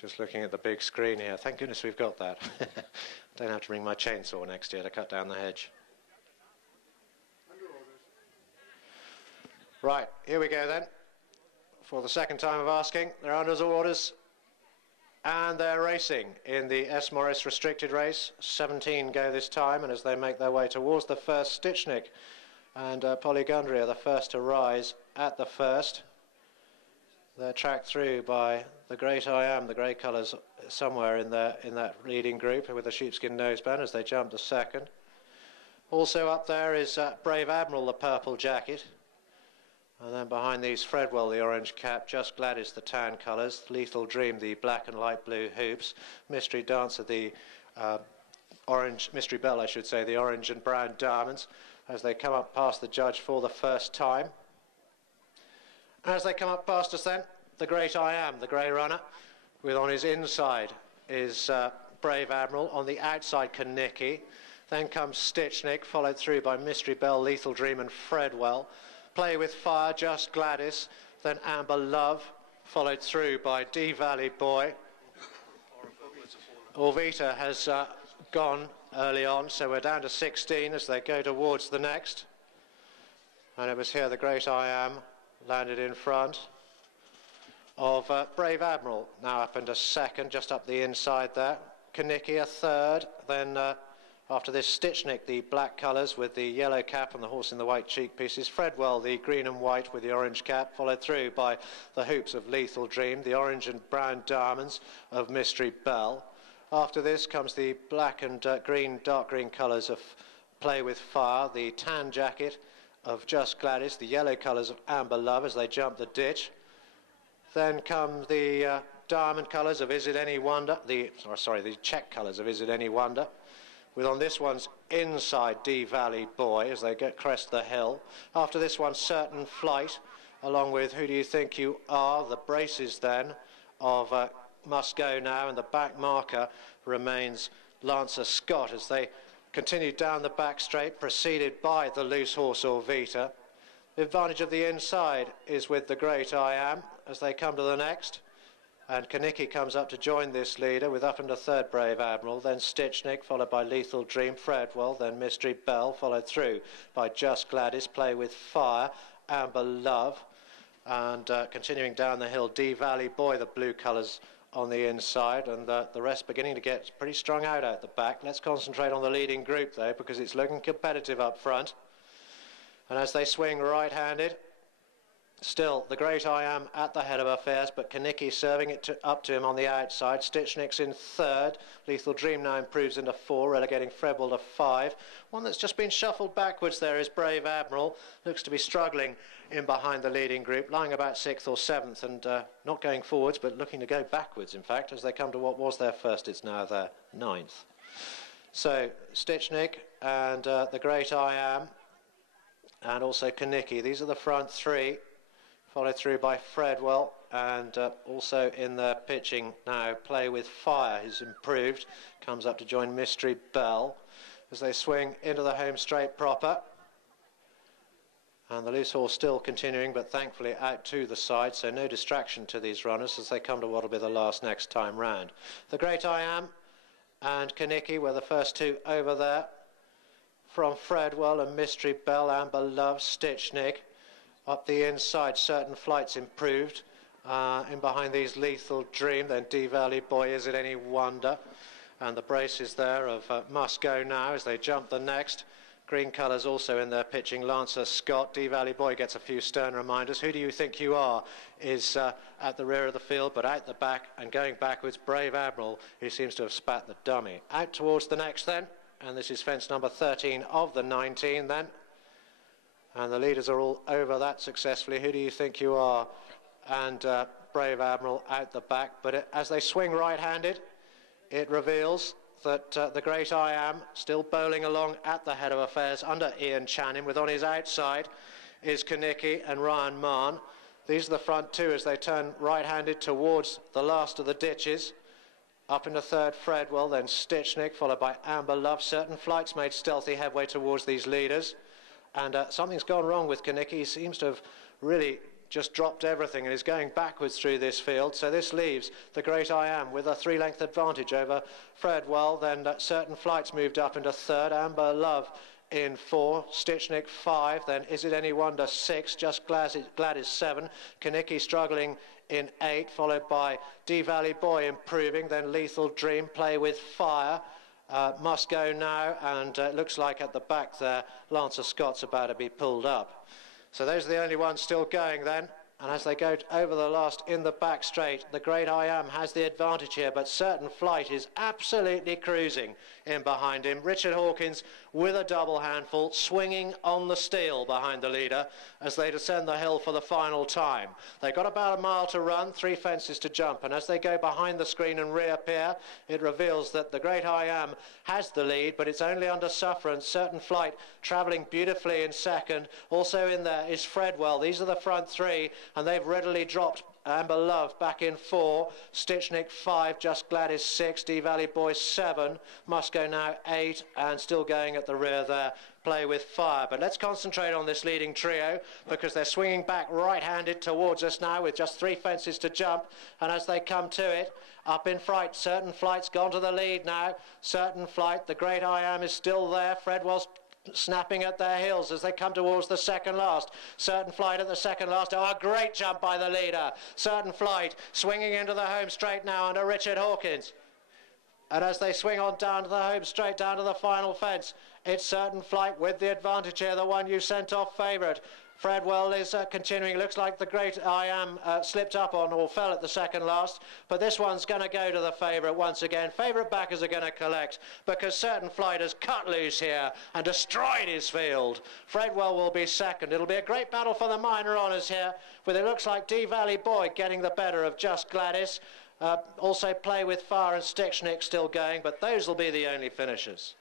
Just looking at the big screen here. Thank goodness we've got that. Don't have to bring my chainsaw next year to cut down the hedge. Right, here we go then. For the second time of asking, they're under orders. And they're racing in the S. Morris restricted race. 17 go this time, and as they make their way towards the first, Stichnik and Polygundry are the first to rise at the first. They're tracked through by the Great I Am, the grey colours somewhere in that leading group with the sheepskin noseband as they jump the second. Also up there is Brave Admiral, the purple jacket. And then behind these, Fredwell, the orange cap, Just Gladys, the tan colours, Lethal Dream, the black and light blue hoops, Mystery Dancer, the orange, Mystery Belle, I should say, the orange and brown diamonds, as they come up past the judge for the first time. As they come up past us then, the Great I Am, the grey runner, with on his inside is Brave Admiral, on the outside Kanicki, then comes Stichnik, followed through by Mystery Belle, Lethal Dream and Fredwell. Play with Fire, Just Gladys, then Amber Love, followed through by Dee Valley Boy. Orvita has gone early on, so we're down to 16 as they go towards the next. And it was here the Great I Am landed in front of Brave Admiral, now up into second, just up the inside there. Kanicki a third, then after this Stichnik, the black colours with the yellow cap and the horse in the white cheek pieces. Fredwell, the green and white with the orange cap, followed through by the hoops of Lethal Dream, the orange and brown diamonds of Mystery Belle. After this comes the black and green, dark green colours of Play with Fire, the tan jacket of Just Gladys, the yellow colours of Amber Love as they jump the ditch. Then come the diamond colours of Is It Any Wonder, the check colours of Is It Any Wonder, with on this one's inside Dee Valley Boy as they crest the hill. After this one, Certain Flight, along with Who Do You Think You Are, the braces then of Must Go Now, and the back marker remains Lancer Scott as they continue down the back straight, preceded by the loose horse Orvita. The advantage of the inside is with the Great I Am as they come to the next. And Kanicki comes up to join this leader with up into third Brave Admiral, then Stichnik, followed by Lethal Dream, Fredwell, then Mystery Belle, followed through by Just Gladys, Play with Fire, Amber Love, and continuing down the hill, Dee Valley Boy, the blue colours on the inside, and the rest beginning to get pretty strung out the back. Let's concentrate on the leading group though, because it's looking competitive up front. And as they swing right-handed, still the Great I Am at the head of affairs, but Kanicki serving it up to him on the outside. Stichnik's in third. Lethal Dream now improves into 4, relegating Fredwell to 5. One that's just been shuffled backwards there is Brave Admiral. Looks to be struggling in behind the leading group, lying about 6th or 7th, and not going forwards, but looking to go backwards, in fact, as they come to what was their first, it's now their 9th. So, Stichnik and the Great I Am, and also Kanicki. These are the front three, followed through by Fredwell, and also in the pitching now, Play with Fire, who's improved, comes up to join Mystery Belle as they swing into the home straight proper. And the loose horse still continuing, but thankfully out to the side, so no distraction to these runners as they come to what will be the last next time round. The Great I Am and Kanicki were the first two over there. From Fredwell and Mystery Belle, Amber Love, Stichnik. Up the inside, Certain Flight's improved. In behind these, Lethal Dream, then Dee Valley Boy, Is It Any Wonder? And the braces there of Must Go Now as they jump the next. Green colours also in their pitching, Lancer Scott. Dee Valley Boy gets a few stern reminders. Who Do You Think You Are is at the rear of the field, but out the back and going backwards, Brave Admiral, who seems to have spat the dummy. Out towards the next then, and this is fence number 13 of the 19 then. And the leaders are all over that successfully. Who Do You Think You Are? And Brave Admiral out the back. But as they swing right-handed, it reveals that the Great I Am still bowling along at the head of affairs under Ian Channing, with on his outside is Kanicki and Ryan Mahon. These are the front two as they turn right-handed towards the last of the ditches. Up into third, Fredwell, then Stichnik, followed by Amber Love. Certain Flight's made stealthy headway towards these leaders. And something's gone wrong with Kanicki. He seems to have really just dropped everything and is going backwards through this field. So this leaves the Great I Am with a 3-length advantage over Fredwell. Then Certain Flight's moved up into third. Amber Love in 4, Stitchnik 5, then Is It Any Wonder 6, Just Gladys 7, Kanicki struggling in 8, followed by Dee Valley Boy improving, then Lethal Dream, Play With Fire, Must Go Now, and it looks like at the back there Lancer Scott's about to be pulled up. So those are the only ones still going then. And as they go over the last in the back straight, the Great I Am has the advantage here, but Certain Flight is absolutely cruising in behind him. Richard Hawkins with a double handful, swinging on the steel behind the leader as they descend the hill for the final time. They've got about a mile to run, 3 fences to jump, and as they go behind the screen and reappear, it reveals that the Great I Am has the lead, but it's only under sufferance. Certain Flight travelling beautifully in second. Also in there is Fredwell. These are the front 3, and they've readily dropped Amber Love back in 4, Stitchnik 5, Just Gladys 6, Dee Valley Boy 7, Must Go Now 8, and still going at the rear there, Play With Fire. But let's concentrate on this leading trio because they're swinging back right-handed towards us now with just 3 fences to jump, and as they come to it, up in fright, Certain Flight's gone to the lead now. Certain Flight, the Great I Am is still there. Fredwell's snapping at their heels as they come towards the second last. Certain Flight at the second last. Oh, a great jump by the leader. Certain Flight swinging into the home straight now under Richard Hawkins. And as they swing on down to the home straight, down to the final fence, it's Certain Flight with the advantage here, the one you sent off favourite. Fredwell is continuing. Looks like the Great I Am slipped up on or fell at the second last, but this one's going to go to the favourite once again. Favourite backers are going to collect because Certain Flight has cut loose here and destroyed his field. Fredwell will be second. It'll be a great battle for the minor honours here, with it looks like Dee Valley Boy getting the better of Just Gladys. Also Play With Fire and Stitchnik still going, but those will be the only finishers.